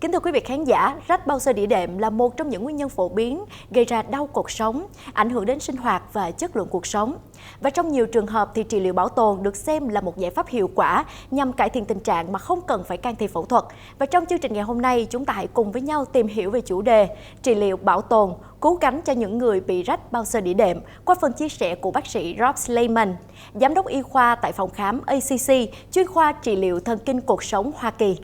Kính thưa quý vị khán giả, rách bao xơ đĩa đệm là một trong những nguyên nhân phổ biến gây ra đau cột sống, ảnh hưởng đến sinh hoạt và chất lượng cuộc sống. Và trong nhiều trường hợp thì trị liệu bảo tồn được xem là một giải pháp hiệu quả nhằm cải thiện tình trạng mà không cần phải can thiệp phẫu thuật. Và trong chương trình ngày hôm nay, chúng ta hãy cùng với nhau tìm hiểu về chủ đề trị liệu bảo tồn, cứu cánh cho những người bị rách bao xơ đĩa đệm qua phần chia sẻ của bác sĩ Rach, giám đốc y khoa tại phòng khám ACC, chuyên khoa trị liệu thần kinh cột sống Hoa Kỳ.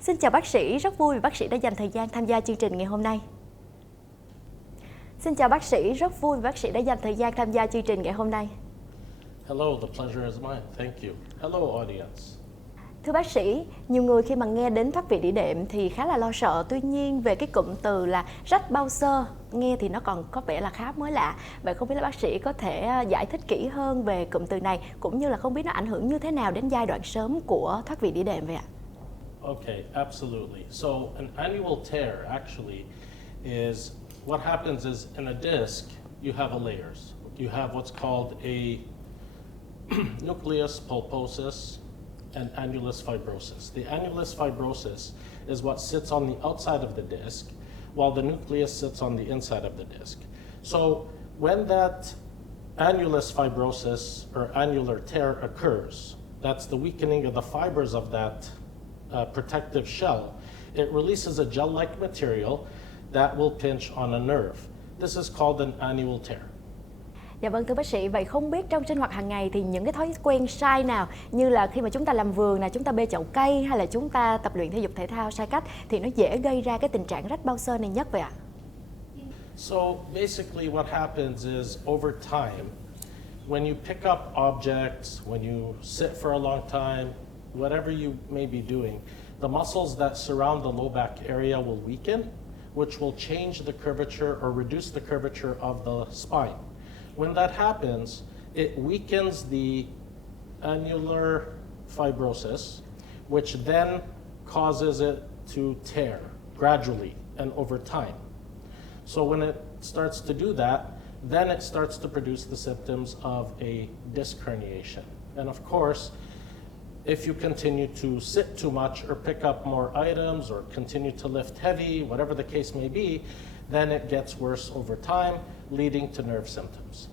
Xin chào bác sĩ, rất vui vì bác sĩ đã dành thời gian tham gia chương trình ngày hôm nay. Xin chào bác sĩ, rất vui vì bác sĩ đã dành thời gian tham gia chương trình ngày hôm nay. Hello, the pleasure is mine. Thank you. Hello, audience. Thưa bác sĩ, nhiều người khi mà nghe đến thoát vị đĩa đệm thì khá là lo sợ. Tuy nhiên về cái cụm từ là rách bao xơ, nghe thì nó còn có vẻ là khá mới lạ. Vậy không biết là bác sĩ có thể giải thích kỹ hơn về cụm từ này, cũng như là không biết nó ảnh hưởng như thế nào đến giai đoạn sớm của thoát vị đĩa đệm vậy ạ? Okay, absolutely. So an annual tear actually is what happens is in a disc you have a layers. You have what's called a nucleus pulposus and annulus fibrosus. The annulus fibrosus is what sits on the outside of the disc, while the nucleus sits on the inside of the disc. So when that annulus fibrosis or annular tear occurs, that's the weakening of the fibers of that protective shell, it releases a gel-like material that will pinch on a nerve. This is called an annual tear. Dạ vâng, thưa bác sĩ, vậy không biết trong sinh hoạt hàng ngày thì những cái thói quen sai nào, như là khi mà chúng ta làm vườn, chúng ta bê chậu cây hay là chúng ta tập luyện thể dục thể thao sai cách thì nó dễ gây ra cái tình trạng rách bao xơ này nhất vậy ạ? So basically what happens is over time, when you pick up objects, when you sit for a long time, whatever you may be doing, the muscles that surround the low back area will weaken, which will change the curvature or reduce the curvature of the spine. When that happens, it weakens the annular fibrosis, which then causes it to tear gradually and over time. So when it starts to do that, then it starts to produce the symptoms of a disc herniation. And of course, if you continue to sit too much or pick up more items or continue to lift heavy, whatever the case may be, then it gets worse over time, leading to nerve symptoms.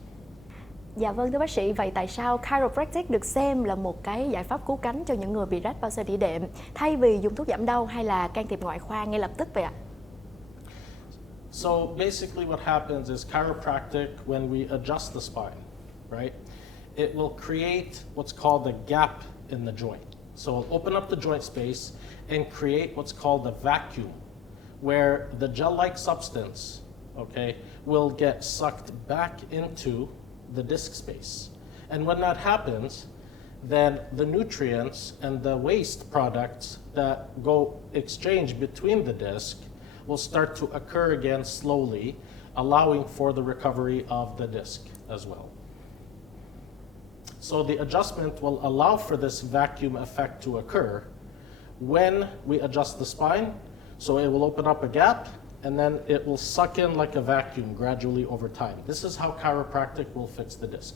Dạ vâng, thưa bác sĩ, vậy tại sao chiropractic được xem là một cái giải pháp cứu cánh cho những người bị rách bao xơ đĩa đệm thay vì dùng thuốc giảm đau hay là can thiệp ngoại khoa ngay lập tức vậy ạ? So basically what happens is chiropractic, when we adjust the spine, right, it will create what's called a gap in the joint. So it'll open up the joint space and create what's called a vacuum, where the gel-like substance, okay, will get sucked back into the disc space. And when that happens, then the nutrients and the waste products that go exchange between the disc will start to occur again slowly, allowing for the recovery of the disc as well. So the adjustment will allow for this vacuum effect to occur when we adjust the spine. So it will open up a gap and then it will suck in like a vacuum gradually over time. This is how chiropractic will fix the disc.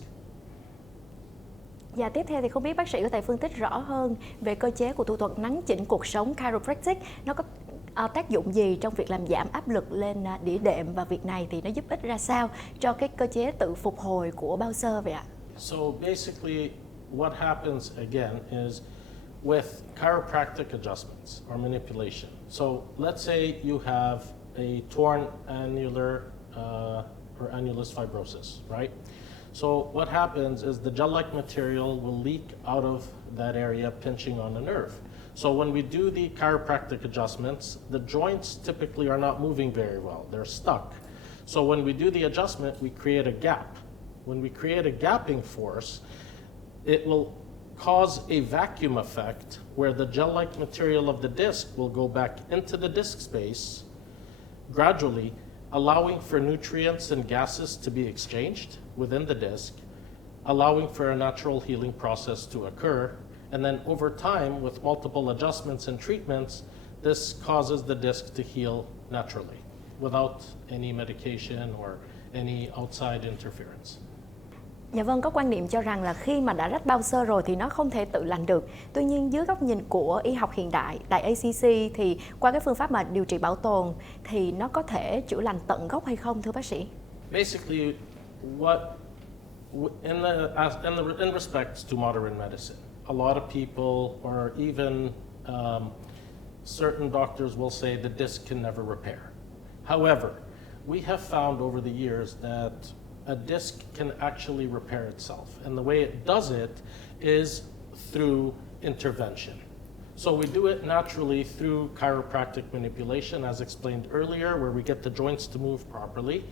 Và tiếp theo thì không biết bác sĩ có thể phân tích rõ hơn về cơ chế của thủ thuật nắn chỉnh cột sống chiropractic, nó có tác dụng gì trong việc làm giảm áp lực lên đĩa đệm, và việc này thì nó giúp ích ra sao cho cái cơ chế tự phục hồi của bao xơ vậy ạ? So basically what happens again is with chiropractic adjustments or manipulation. So let's say you have a torn annular or annulus fibrosis, right? So what happens is the gel-like material will leak out of that area, pinching on a nerve. So when we do the chiropractic adjustments, the joints typically are not moving very well. They're stuck. So when we do the adjustment, we create a gap. When we create a gapping force, it will cause a vacuum effect where the gel-like material of the disc will go back into the disc space gradually, allowing for nutrients and gases to be exchanged within the disc, allowing for a natural healing process to occur. And then over time, with multiple adjustments and treatments, this causes the disc to heal naturally without any medication or any outside interference. Dạ vâng, có quan niệm cho rằng là khi mà đã rách bao xơ rồi thì nó không thể tự lành được. Tuy nhiên dưới góc nhìn của y học hiện đại tại ACC thì qua cái phương pháp mà điều trị bảo tồn thì nó có thể chữa lành tận gốc hay không thưa bác sĩ? Basically, in respects to modern medicine, a lot of people, or even certain doctors, will say the disc can never repair. However, we have found over the years that a disc can actually repair itself, and the way it does it is through intervention. So we do it naturally through chiropractic manipulation, as explained earlier, where we get the joints to move properly.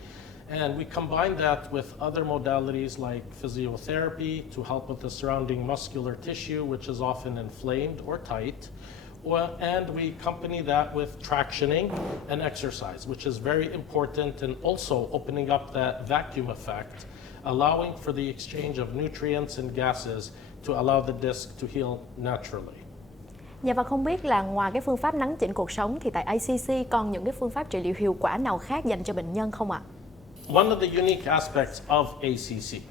And we combine that with other modalities like physiotherapy to help with the surrounding muscular tissue, which is often inflamed or tight. And we accompany that with tractioning and exercise, which is very important, and also opening up that vacuum effect, allowing for the exchange of nutrients and gases to allow the disc to heal naturally. Dạ và không biết là ngoài cái phương pháp nắn chỉnh cuộc sống thì tại ACC còn những cái phương pháp trị liệu hiệu quả nào khác dành cho bệnh nhân không ạ? One of the unique aspects of ACC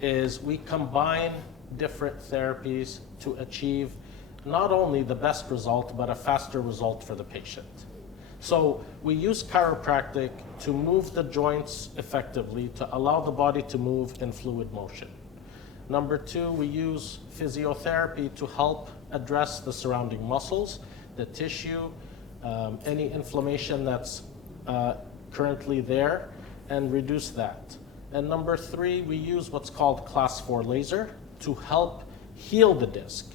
is we combine different therapies to achieve not only the best result, but a faster result for the patient. So we use chiropractic to move the joints effectively to allow the body to move in fluid motion. Number two, we use physiotherapy to help address the surrounding muscles, the tissue, any inflammation that's currently there, and reduce that. And number three, we use what's called class 4 laser to help heal the disc,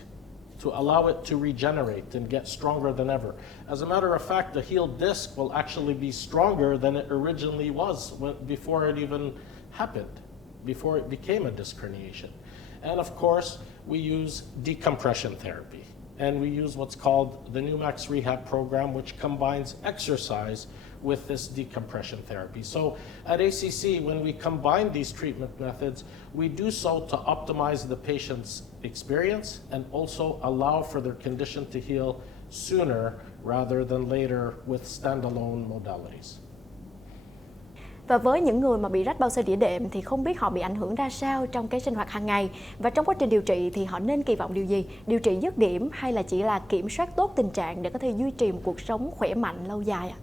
to allow it to regenerate and get stronger than ever. As a matter of fact, the healed disc will actually be stronger than it originally was before it even happened, before it became a disc herniation. And of course, we use decompression therapy. And we use what's called the Numax Rehab Program, which combines exercise with this decompression therapy. So at ACC, when we combine these treatment methods, we do so to optimize the patient's experience and also allow for their condition to heal sooner rather than later with standalone modalities. Và với những người mà bị rách bao xơ đĩa đệm thì không biết họ bị ảnh hưởng ra sao trong cái sinh hoạt hàng ngày, và trong quá trình điều trị thì họ nên kỳ vọng điều gì? Điều trị dứt điểm hay là chỉ là kiểm soát tốt tình trạng để có thể duy trì một cuộc sống khỏe mạnh lâu dài ạ?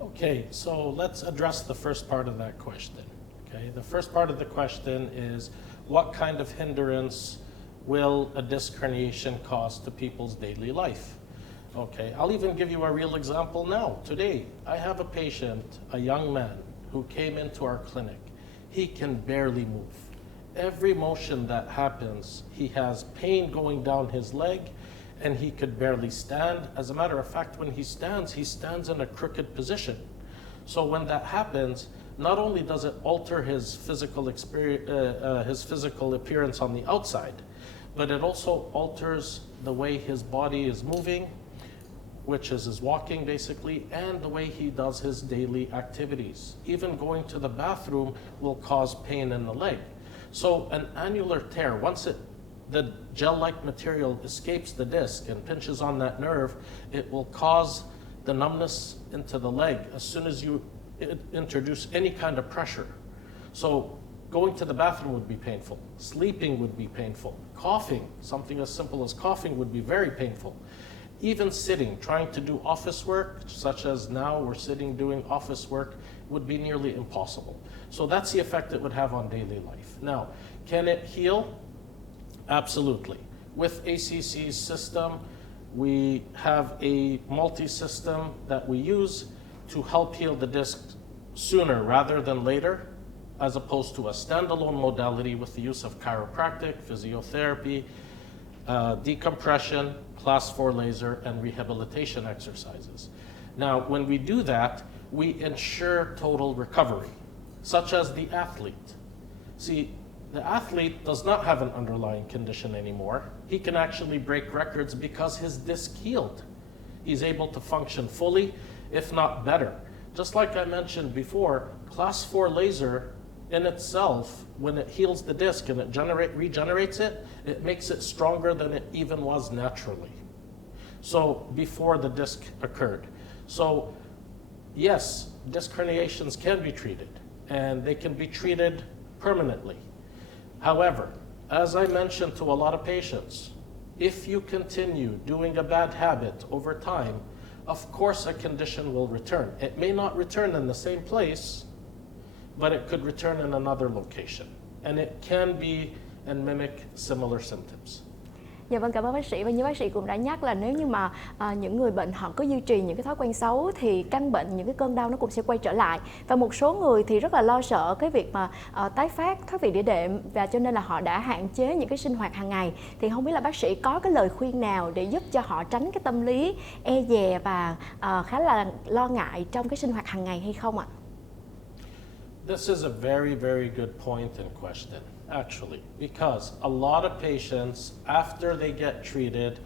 Okay, so let's address the first part of that question. Okay, the first part of the question is what kind of hindrance will a disc herniation cause to people's daily life? Okay, I'll even give you a real example now. Today, I have a patient, a young man, who came into our clinic. He can barely move. Every motion that happens, he has pain going down his leg, and he could barely stand. As a matter of fact, when he stands in a crooked position. So when that happens, not only does it alter his physical appearance on the outside, but it also alters the way his body is moving, which is his walking basically, and the way he does his daily activities. Even going to the bathroom will cause pain in the leg. So an annular tear, once the gel-like material escapes the disc and pinches on that nerve, it will cause the numbness into the leg as soon as you introduce any kind of pressure. So going to the bathroom would be painful. Sleeping would be painful. Coughing, something as simple as coughing, would be very painful. Even sitting, trying to do office work, such as now we're sitting doing office work, would be nearly impossible. So that's the effect it would have on daily life. Now, can it heal? Absolutely. With ACC's system, we have a multi-system that we use to help heal the disc sooner rather than later, as opposed to a standalone modality with the use of chiropractic, physiotherapy, decompression, class 4 laser, and rehabilitation exercises. Now, when we do that, we ensure total recovery, such as the athlete. See, the athlete does not have an underlying condition anymore. He can actually break records because his disc healed. He's able to function fully, if not better. Just like I mentioned before, class 4 laser in itself, when it heals the disc and it regenerates it, it makes it stronger than it even was naturally. So before the disc occurred. So yes, disc herniations can be treated, and they can be treated permanently. However, as I mentioned to a lot of patients, if you continue doing a bad habit over time, of course a condition will return. It may not return in the same place, but it could return in another location. And it can be and mimic similar symptoms. Dạ vâng, cảm ơn bác sĩ. Và như bác sĩ cũng đã nhắc là nếu như mà những người bệnh họ cứ duy trì những cái thói quen xấu thì căn bệnh, những cái cơn đau nó cũng sẽ quay trở lại. Và một số người thì rất là lo sợ cái việc mà tái phát thoát vị đĩa đệm, và cho nên là họ đã hạn chế những cái sinh hoạt hàng ngày. Thì không biết là bác sĩ có cái lời khuyên nào để giúp cho họ tránh cái tâm lý e dè và khá là lo ngại trong cái sinh hoạt hàng ngày hay không ạ? This is a very, very good point and question, actually, because a lot of patients, after they get treated,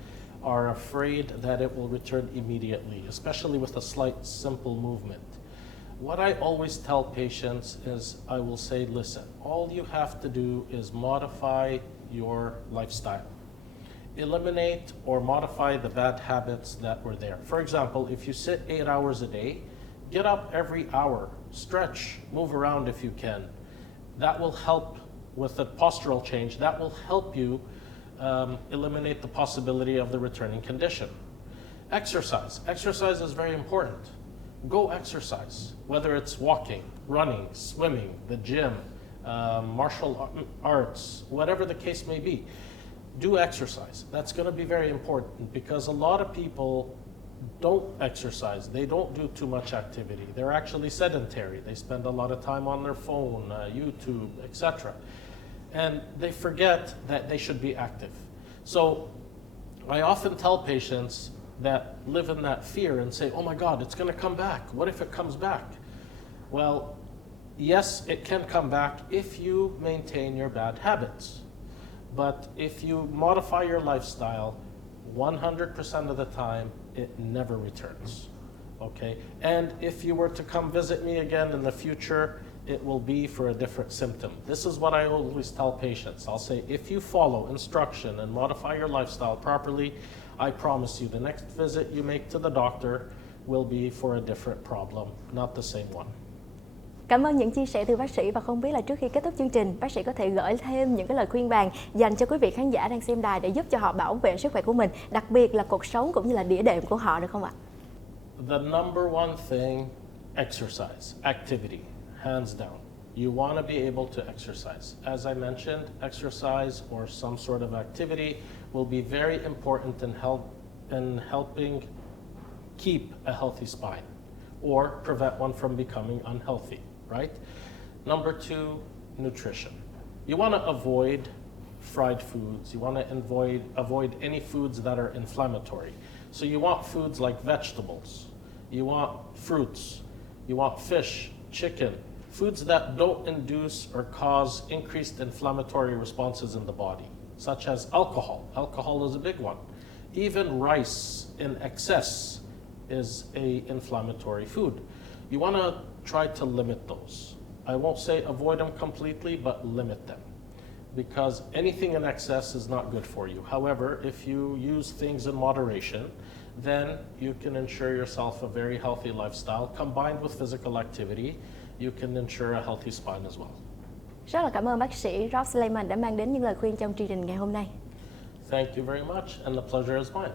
are afraid that it will return immediately, especially with a slight, simple movement. What I always tell patients is, I will say, listen, all you have to do is modify your lifestyle. Eliminate or modify the bad habits that were there. For example, if you sit 8 hours a day, get up every hour, stretch, move around if you can. That will help with the postural change. That will help you eliminate the possibility of the returning condition. Exercise. Exercise is very important. Go exercise, whether it's walking, running, swimming, the gym, martial arts, whatever the case may be. Do exercise. That's going to be very important because a lot of people don't exercise. They don't do too much activity. They're actually sedentary. They spend a lot of time on their phone, YouTube, etc. And they forget that they should be active. So I often tell patients that live in that fear and say, oh my God, it's going to come back. What if it comes back? Well, yes, it can come back if you maintain your bad habits. But if you modify your lifestyle, 100% of the time, it never returns, okay? And if you were to come visit me again in the future, it will be for a different symptom. This is what I always tell patients. I'll say, if you follow instruction and modify your lifestyle properly, I promise you the next visit you make to the doctor will be for a different problem, not the same one. Cảm ơn những chia sẻ từ bác sĩ, và không biết là trước khi kết thúc chương trình, bác sĩ có thể gửi thêm những cái lời khuyên vàng dành cho quý vị khán giả đang xem đài để giúp cho họ bảo vệ sức khỏe của mình, đặc biệt là cuộc sống cũng như là đĩa đệm của họ, được không ạ? The number one thing, exercise, activity, hands down. You want to be able to exercise. As I mentioned, exercise or some sort of activity will be very important in helping keep a healthy spine or prevent one from becoming unhealthy. Right? Number two, nutrition. You want to avoid fried foods. You want to avoid any foods that are inflammatory. So you want foods like vegetables. You want fruits. You want fish, chicken, foods that don't induce or cause increased inflammatory responses in the body, such as alcohol. Alcohol is a big one. Even rice in excess is an inflammatory food. You want to try to limit those. I won't say avoid them completely, but limit them, because anything in excess is not good for you. However, if you use things in moderation, then you can ensure yourself a very healthy lifestyle. Combined with physical activity, you can ensure a healthy spine as well. Rất là cảm ơn bác sĩ Rach đã mang đến những lời khuyên trong chương trình ngày hôm nay. Thank you very much, and the pleasure is mine.